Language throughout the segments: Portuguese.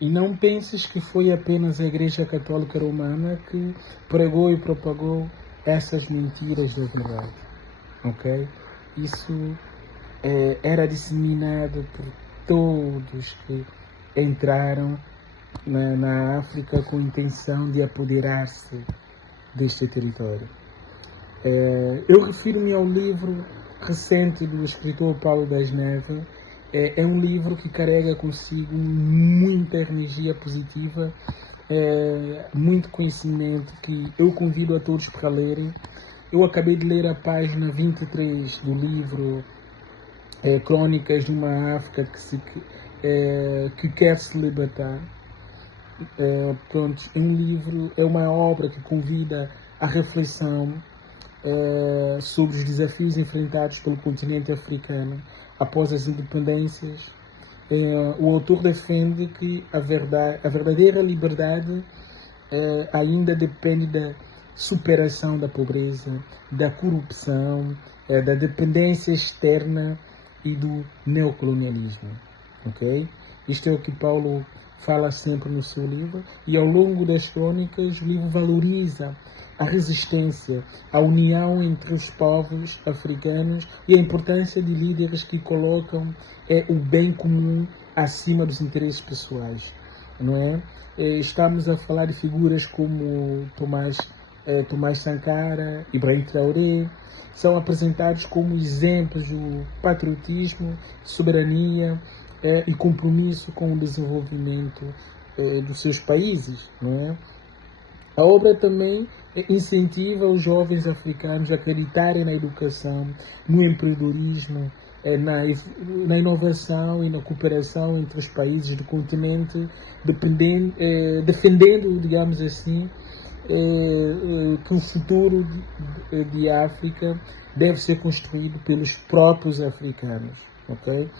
E não penses que foi apenas a Igreja Católica Romana que pregou e propagou essas mentiras da verdade, ok? Isso era disseminado por todos que entraram na África com a intenção de apoderar-se deste território. Eu refiro-me ao livro recente do escritor Paulo das Neves. É um livro que carrega consigo muita energia positiva, muito conhecimento, que eu convido a todos para lerem. Eu acabei de ler a página 23 do livro Crônicas de uma África que quer se libertar. Pronto, é um livro, é uma obra que convida à reflexão sobre os desafios enfrentados pelo continente africano após as independências. O autor defende que a verdadeira liberdade ainda depende da superação da pobreza, da corrupção, da dependência externa e do neocolonialismo. Ok? Isto é o que Paulo fala sempre no seu livro, e ao longo das crônicas o livro valoriza a resistência, a união entre os povos africanos e a importância de líderes que colocam o bem comum acima dos interesses pessoais, não é? Estamos a falar de figuras como Tomás Sankara, Ibrahim Traoré, são apresentados como exemplos do patriotismo, soberania e compromisso com o desenvolvimento dos seus países, não é? A obra também incentiva os jovens africanos a acreditarem na educação, no empreendedorismo, na inovação e na cooperação entre os países do continente, defendendo, digamos assim, que o futuro de África deve ser construído pelos próprios africanos. Okay?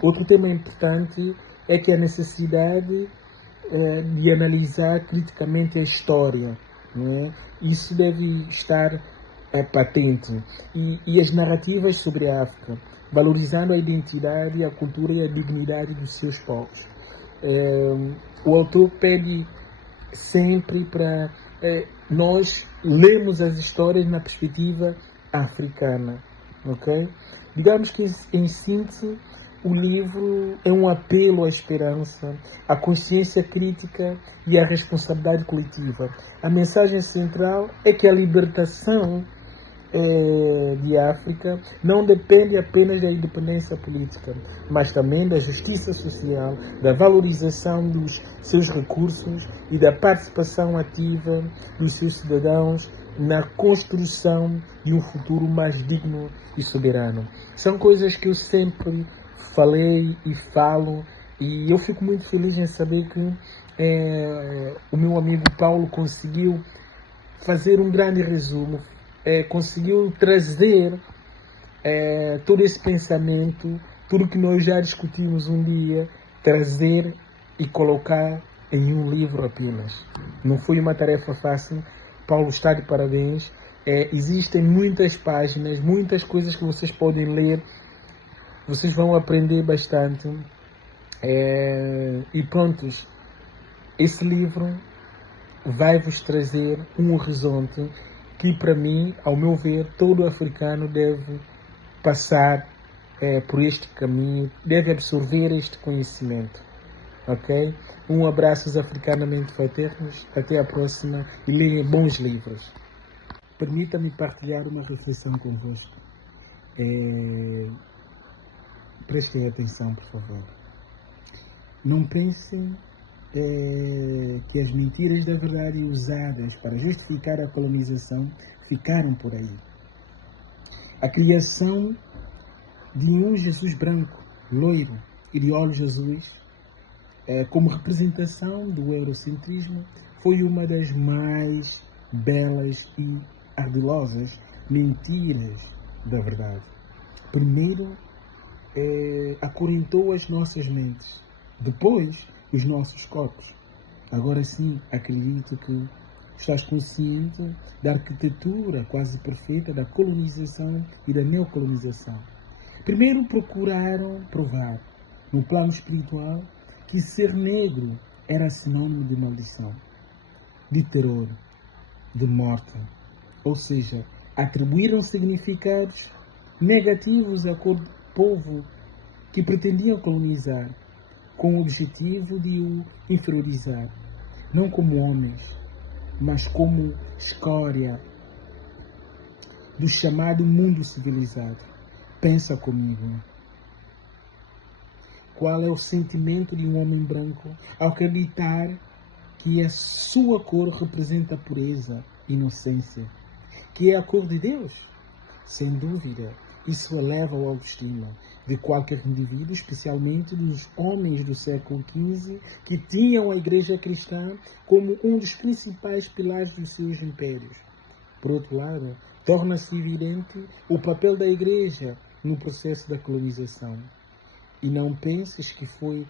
Outro tema importante é que a necessidade de analisar criticamente a história, não é? Isso deve estar patente. E as narrativas sobre a África, valorizando a identidade, a cultura e a dignidade dos seus povos. O autor pede sempre para nós lermos as histórias na perspectiva africana, ok? Digamos que, em síntese, o livro é um apelo à esperança, à consciência crítica e à responsabilidade coletiva. A mensagem central é que a libertação de África não depende apenas da independência política, mas também da justiça social, da valorização dos seus recursos e da participação ativa dos seus cidadãos na construção de um futuro mais digno e soberano. São coisas que eu sempre falei e falo, e eu fico muito feliz em saber que o meu amigo Paulo conseguiu fazer um grande resumo, conseguiu trazer todo esse pensamento, tudo que nós já discutimos um dia, trazer e colocar em um livro apenas. Não foi uma tarefa fácil. Paulo está de parabéns. Existem muitas páginas, muitas coisas que vocês podem ler. Vocês vão aprender bastante. E prontos, esse livro vai vos trazer um horizonte que, para mim, ao meu ver, todo africano deve passar por este caminho, deve absorver este conhecimento. Ok? Um abraço aos africanamente fraternos, até a próxima e leiam bons livros. Permita-me partilhar uma reflexão convosco. Prestem atenção, por favor. Não pensem que as mentiras da verdade usadas para justificar a colonização ficaram por aí. A criação de um Jesus branco, loiro e de olhos azuis, como representação do eurocentrismo, foi uma das mais belas e ardilosas mentiras da verdade. Primeiro, acorrentou as nossas mentes, depois os nossos corpos. Agora sim, acredito que estás consciente da arquitetura quase perfeita da colonização e da neocolonização. Primeiro procuraram provar, no plano espiritual, que ser negro era sinônimo de maldição, de terror, de morte. Ou seja, atribuíram significados negativos àquele povo que pretendiam colonizar, com o objetivo de o inferiorizar, não como homens, mas como escória do chamado mundo civilizado. Pensa comigo. Qual é o sentimento de um homem branco ao acreditar que a sua cor representa pureza, inocência, que é a cor de Deus? Sem dúvida, isso eleva a autoestima de qualquer indivíduo, especialmente dos homens do século XV, que tinham a Igreja cristã como um dos principais pilares dos seus impérios. Por outro lado, torna-se evidente o papel da Igreja no processo da colonização. E não penses que foi